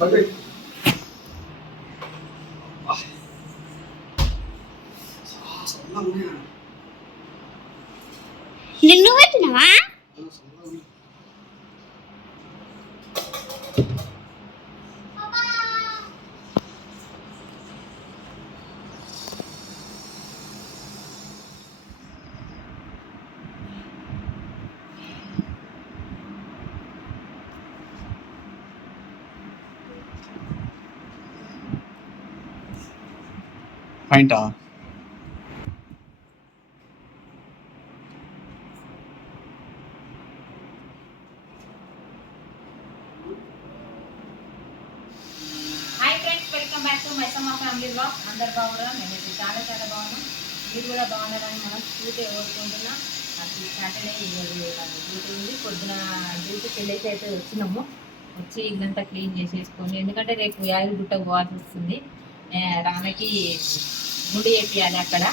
నిన్ను పాయింటా? Hi welcome back to Maisamma family blog అందరు బాగున్నారా? నేనైతే చాలా చాలా బాగున్నాం. మీరు కూడా బాగున్నారని మనం స్కూటీ కోరుకుంటున్నా అది సాటర్డే డ్యూటీ ఉంది. పొద్దున డ్యూటీకి వెళ్ళేసి అయితే వచ్చినాము. వచ్చి ఇల్లంతా క్లీన్ చేసేసుకోండి ఎందుకంటే రేపు యాగి గుట్ట పోవాల్సి వస్తుంది. రానకి గుడి వేపియాలి అక్కడ.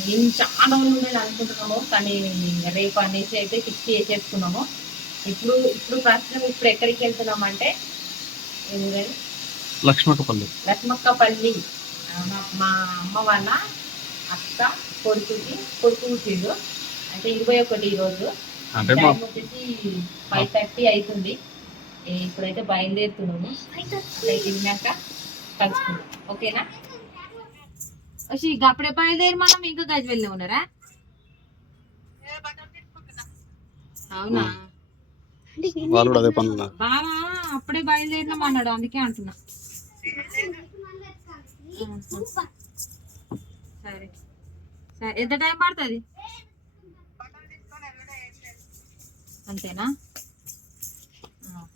నేను చాలా రోజులు నేను అనుకుంటున్నాము కానీ రేపు అనేసి అయితే ఫిక్స్ చేసేసుకున్నాము. ఇప్పుడు ఇప్పుడు ప్రస్తుతం ఇప్పుడు ఎక్కడికి వెళ్తున్నామంటే లక్ష్మక్కపల్లి. ఆ, మా అమ్మ వాళ్ళ అక్క కొడుకుకి కొడుకు పుట్టిండు అయితే ఇరవై ఒకటి ఈరోజు. అంటే టైం వచ్చేసి ఫైవ్ థర్టీ అవుతుంది ఇప్పుడైతే బయలుదేరుతున్నాము. తిన్నాక కలుసుకుందాం. ఓకేనా? అప్పుడే బయలుదేరి మనం ఇంకా వెళ్ళి ఉన్నారా? అవునా? వాళ్ళు అదే పని బావా అప్పుడే బయలుదేరినాం అన్నాడు అందుకే అంటున్నా. సరే. సరే ఎంత టైం పడుతుంది? అంతేనా?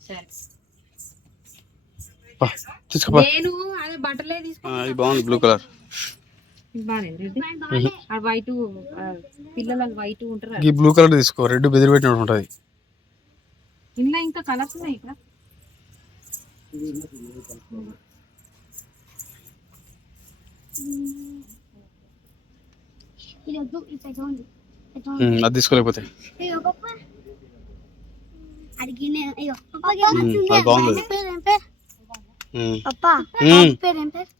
సరే. నేను అదే బట్టలే ఆ, తీసుకున్నా ఇది బాగుంది బ్లూ కలర్. వైట్ పిల్లలు వైట్ ఉంటారు ఈ బ్లూ కలర్ తీసుకో రెడ్ బెదిరి పెట్టినట్టు ఉంటుంది. ఇంట్లో ఇంకా కలర్స్ ఉన్నాయి ఇక్కడ. అది తీసుకోలేకపోతే.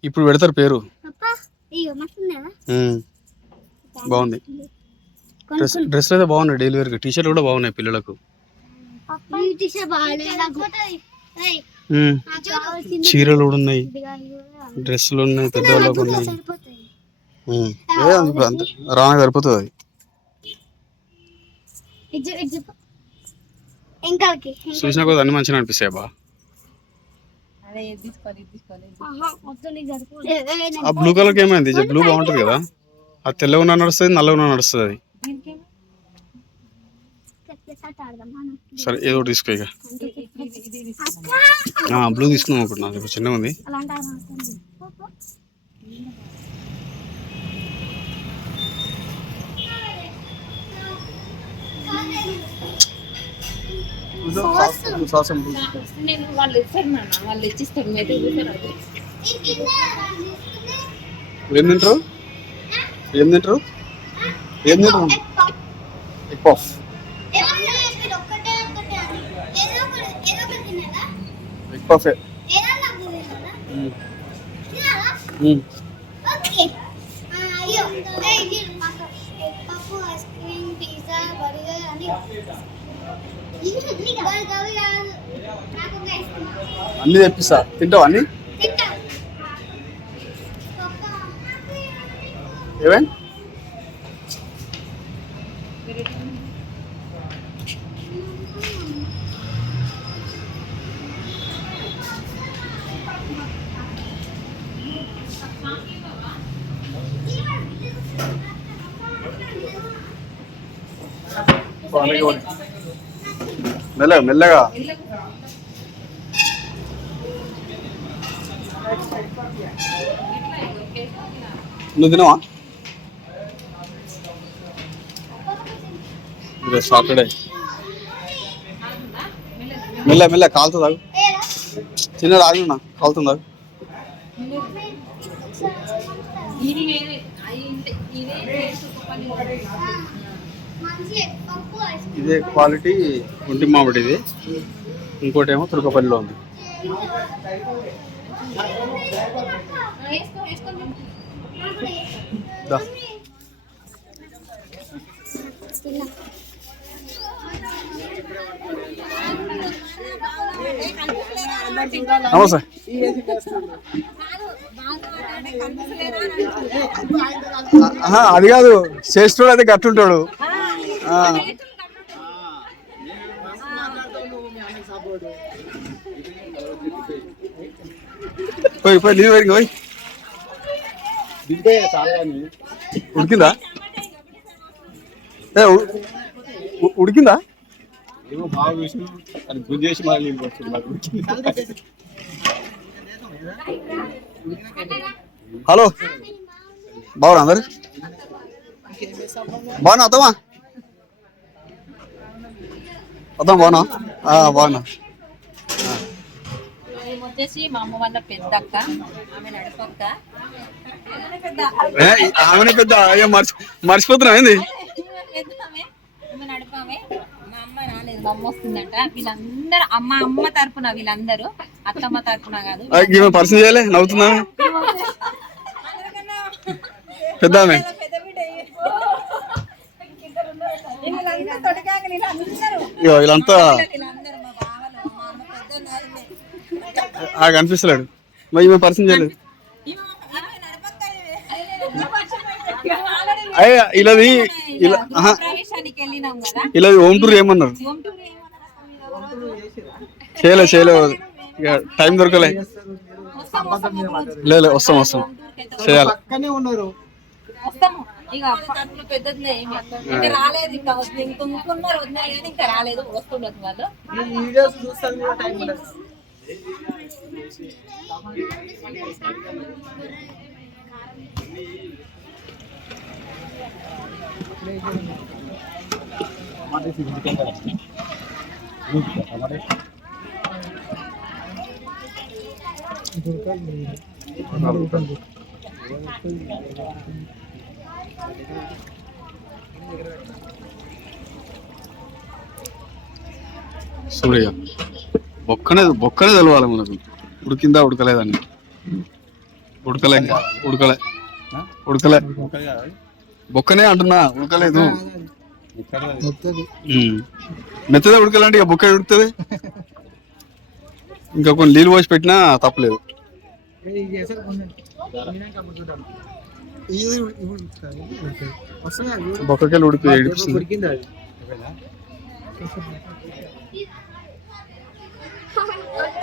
ఇప్పుడు పెడతారు పేరు. బాగుంది. డ్రెస్ డ్రెస్లు అయితే బాగున్నాయి డైలీ వేర్ టీ కూడా బాగున్నాయి పిల్లలకు. చీరలు కూడా ఉన్నాయి. డ్రెస్సులు ఉన్నాయి పెద్దవాళ్ళకు ఉన్నాయి. అంత రానా సరిపోతుంది. అది చూసినా కూడా అన్ని మంచిగా అనిపిస్తాయి బా అదే ఇది తీసుకోవాలి ఇది తీసుకోవాలి మొత్తం నీకు సరిపోతుంది ఆ బ్లూ కలర్కి ఏమైంది బ్లూ బాగుంటుంది కదా? అది తెల్లగా ఉన్న నడుస్తుంది నల్లగా ఉన్న నడుస్తుంది అది. సరే ఏదో తీసుకో ఇక. తీసుకున్నాం బ్లూ తీసుకుందాం అనుకుంటున్నా ఇప్పుడు చిన్నగా ఉంది. అలాంటి ఆడదాం. నేను వాళ్ళు ఇస్తారు నాన్న వాళ్ళు ఇచ్చిస్తారు చూసారు? ఏం తింటారు? ఏం తింటారు? ఏం తింటారు? ఎగ్ పఫ్ ఏమన్నా చెప్పేది అన్ని తెప్పిస్తా తింటావు అన్ని తింటా. పప్ప. ఏమే మెల్లగా మెల్లగా. నువ్వు తినవా? ఈరోజు సాటర్డే. మెల్ల మెల్ల కాలుతుందా? చిన్న రాజున్నా కాలుతుందా ఇదే క్వాలిటీ ఒంటి మామిడి ఇది ఇంకోటి ఏమో తురకపల్లిలో ఉంది. నమస్తే. అది కాదు చేస్తుడు అయితే గట్టుంటాడు ఆ. పోయి పోయి నీళ్ళు వరకు పోయి. ఉడికిందా? ఏ, ఉడికిందా? ఏమో బాగా అది చేసి మళ్ళీ. హలో బాగున్నా అందరు? బాగున్నా అత్తమా అత్తమా బాగున్నా బాగున్నా వచ్చేసి మా అమ్మ వాళ్ళ పెద్ద అక్క ఆమె నడుపక్క. ఆమెనే పెద్ద అయ్యో మర్చి మర్చిపోతున్నావు ఏంది? ఆమె నడుపామె. మా అమ్మ రాలేదు మా అమ్మ వస్తుందంట. వీళ్ళందరూ అమ్మ అమ్మ తరపున వీళ్ళందరూ అత్తమ్మ తరపున కాదు. పరిచయం చేయలే నవ్వుతుందా? అందరికన్నా పెద్ద ఆమె. వీళ్ళంతా వీళ్ళందరూ మా బావలు మా అమ్మ పెద్ద నాయనే. ఆ కనిపిస్తలేడు. మరి ఈమె పరిచయం చేయలేదు. అయ్యా ఇలాది ఇలా ఇలాది హోమ్ టూర్ ఏమన్నారు చేయలే చేయలే ఇక టైం దొరకలే. లేదు వస్తాం వస్తాం. చేయాలి. రాలేదు ఇంకా వస్తుంది ఇంక ఇంకొన్నారు వదిలేదు కానీ ఇంకా రాలేదు బొక్కనే బొక్కనే తెలవాలి మనకు. ఉడికిందా ఉడకలేదని ఉడకలే ఉడకలే ఉడకలే. బొక్కనే అంటున్నా. ఉడకలేదు. మెత్తదే. ఉడకలంటే ఇక బొక్క ఉడుకుతుంది. ఇంకా కొన్ని నీళ్ళు పోసి పెట్టినా తప్పలేదు. బొక్కకెళ్ళి ఉడికి ఉడికింది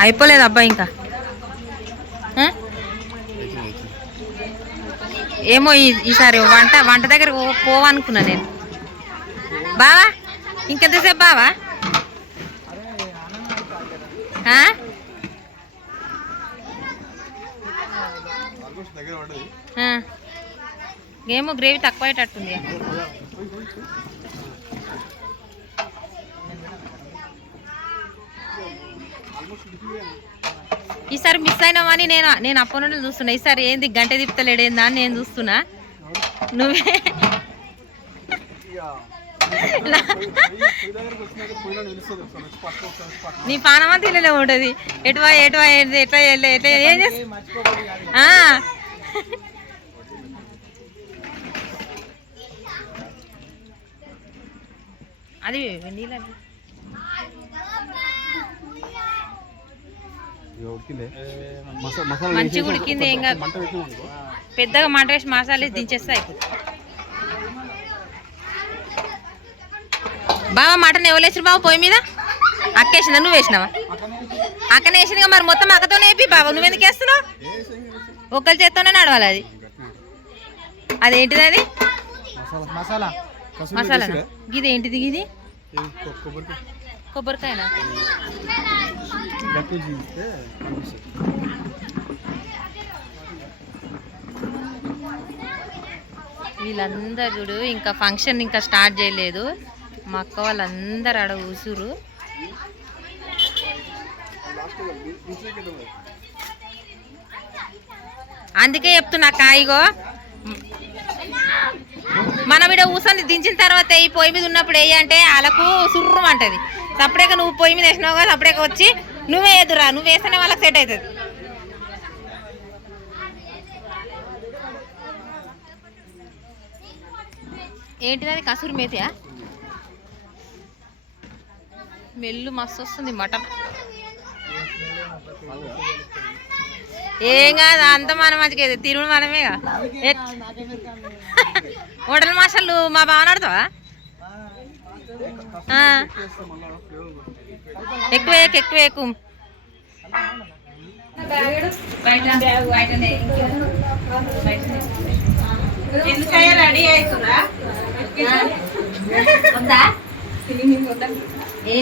అయిపోలేదు అబ్బాయి ఇంకా? ఏమో ఈ- ఈసారి వంట వంట దగ్గర పోవనుకున్నా నేను. బావా ఇంకెంతసేపు బావా? ఏమో గ్రేవీ తక్కువ అయ్యేటట్టుంది ఈసారి మిస్ అయినామని నేను నేను అప్పటి నుండి చూస్తున్నా. ఈసారి ఏంది గంట తిప్పుతలేడేందా అని నేను చూస్తున్నా. నువ్వే? నీ పానమంతా ఇళ్ళనే ఉంటుంది. ఎటువా ఎటువా ఏంది ఎట్లా వెళ్ళే ఎట్లా ఏం చేస్తా అది నీళ్ళ ఇక ఉడికిందే మసా మసాలా మంచిగా ఉడికింది, ఏం కాదు. పెద్దగా మంట వేసి మసాలా వేసి దించేస్తే అయిపోతుంది బావ మటన్ ఎవరు వేసారు బావ పొయ్యి మీద? అక్క వేసిందా? నువ్వు వేసినావా? అక్కనే వేసింది మరి మొత్తం అక్కతోనే వేపి బావ. నువ్వెందుకు వేస్తున్నావు? ఒకరి చేత్తోనే నడవాలి అది? అదేంటిది అది? మసాలా వేసిరా? ఇది ఏంటిది ఇది కొబ్బరికాయనా? గట్టి చూస్తే వీళ్ళందరూ చూడు ఇంకా ఫంక్షన్ ఇంకా స్టార్ట్ చేయలేదు మా అక్క వాళ్ళందరూ ఆడ ఉసురు అందుకే చెప్తున్నా కాయిగో మనం ఇక్కడ కూర్చొని దించిన తర్వాత ఈ పొయ్యి మీద ఉన్నప్పుడు ఏ అంటే వాళ్ళకు సుర్రం అంటది సపరేట్గా నువ్వు పొయ్యి మీద వేసినావు కదా సపరేట్గా వచ్చి నువ్వే ఎదురా నువ్వు వేస్తేనే వాళ్ళకి సెట్ అవుతుంది. ఏంటిది అది? కసూరి మేతియా? మెల్లు మస్తు వస్తుంది మటన్. ఏం కాదు అంత మన మంచిగా మనమేగా ఎట్- హోటల్ మాస్టర్లు మా బావ నడతావా? ఆ. ఎక్కువ ఎక్కువ ఎక్కువ రెడీ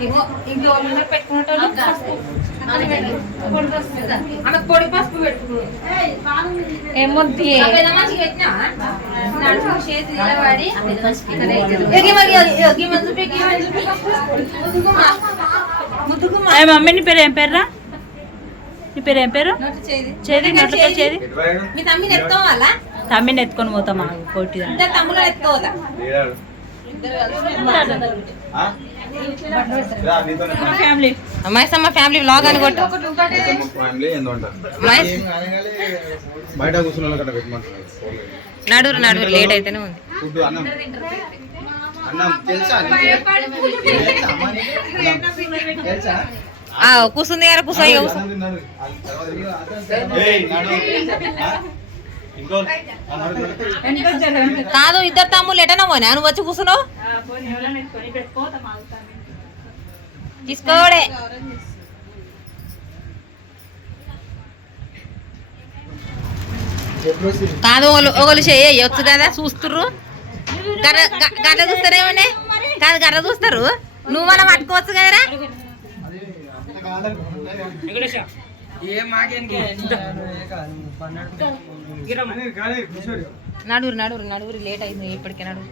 ఇగో ఇంట్లో అలా పొడి పసుపు మమ్మీ నీ పేరు ఏం పేరురా? నీ పేరు ఏం పేరు? చేది నోట్లతో చేది. మీ తమ్మిని ఎత్తుకోవాలా? తమ్మిని ఎత్తుకొని పోతాం మాకు కోటి తమ్ముళ్ళు ఎత్తుకోవాలా? మైసమ్మ ఫ్యామిలీ వ్లాగ్ అని కొట్టు. బయట నడురు నడురు లేట్ అయితేనే ఉంది. కూర్చుంది కదా కూర్చో కాదు ఇద్దరు తమ్ముళ్ళు ఎటనా పోయినా? నువ్వు వచ్చి కూర్చున్నావు? తీసుకోడే. కాదు ఒకళ్ళు ఒకళ్ళు చేయొచ్చు కదా చూస్తుర్రు. గర్ర గర్ర చూస్తారేమనే కాదు గర్ర చూస్తారు. నువ్వు మనం పట్టుకోవచ్చు కదరా? నడురు నడురు నడుగురు లేట్ అయింది ఇప్పటికే నడురు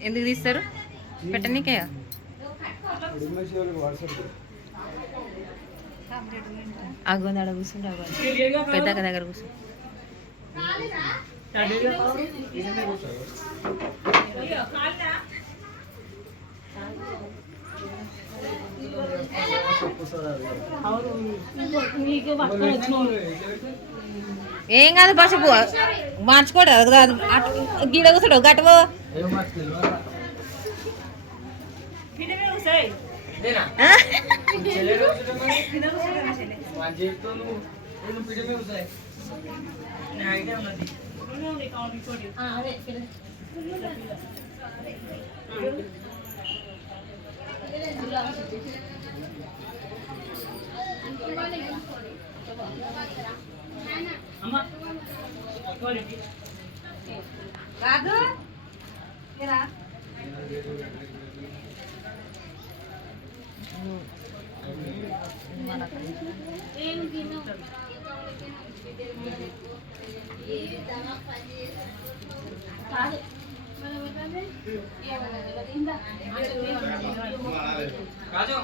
ఎందుకు తీస్తారు? పెట్టనీకే అగోంది ఆడ కూర్చుంటే అగో పెద్దక్క దగ్గర కూర్చో. ఏం కాదు పసుపు. మార్చుకోడు అది కాదు. అటు గీడ కూర్చోడు గట్టవు రాదు కాదు. రాజు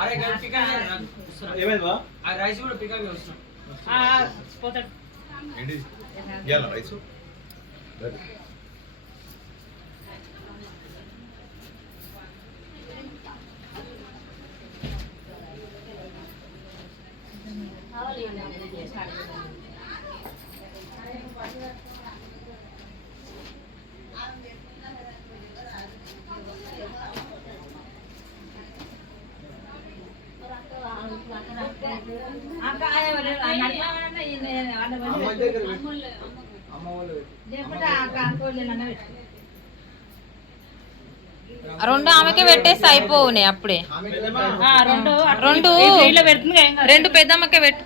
అరే చికెన్ రైస్ కూడా పికప్ చేస్తున్నాం పోతాడు. ఇవ్వాల రైసు? కావాలి రెండు ఆమెకే పెట్టేసి అయిపోవునే అప్పుడే. రెండు రెండు రెండు పెద్దమ్మకే పెట్టు.